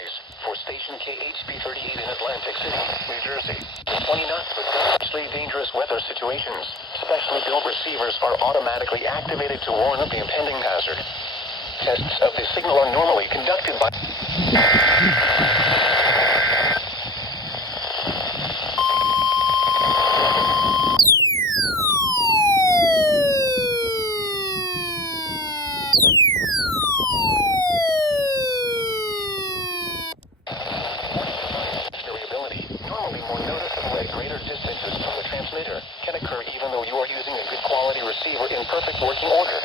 advice for station KHB38 in Atlantic City, New Jersey. 20 knots with potentially dangerous weather situations. Specially built receivers are automatically activated to warn of the impending hazard. Tests of the signal are normally conducted by... Variability, normally more noticeable at greater distances from the transmitter, can occur even though you are using a good quality receiver in perfect working order.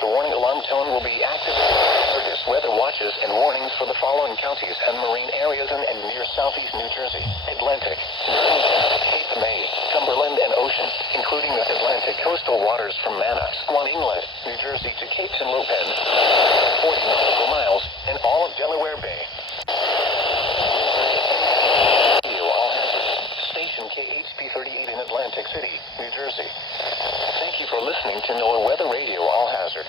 The warning alarm tone will be activated for this weather watches and warnings for the following counties and marine areas in and near southeast New Jersey, Atlantic, Cape May, Cumberland, and Ocean, including the Atlantic coastal waters from Manna, Swan Inlet, New Jersey to Cape Henlopen, 40 nautical miles, and all of Delaware Bay. Station KHB38 in Atlantic City, New Jersey. Thank you for listening to NOAA Weather Radio All Hazards.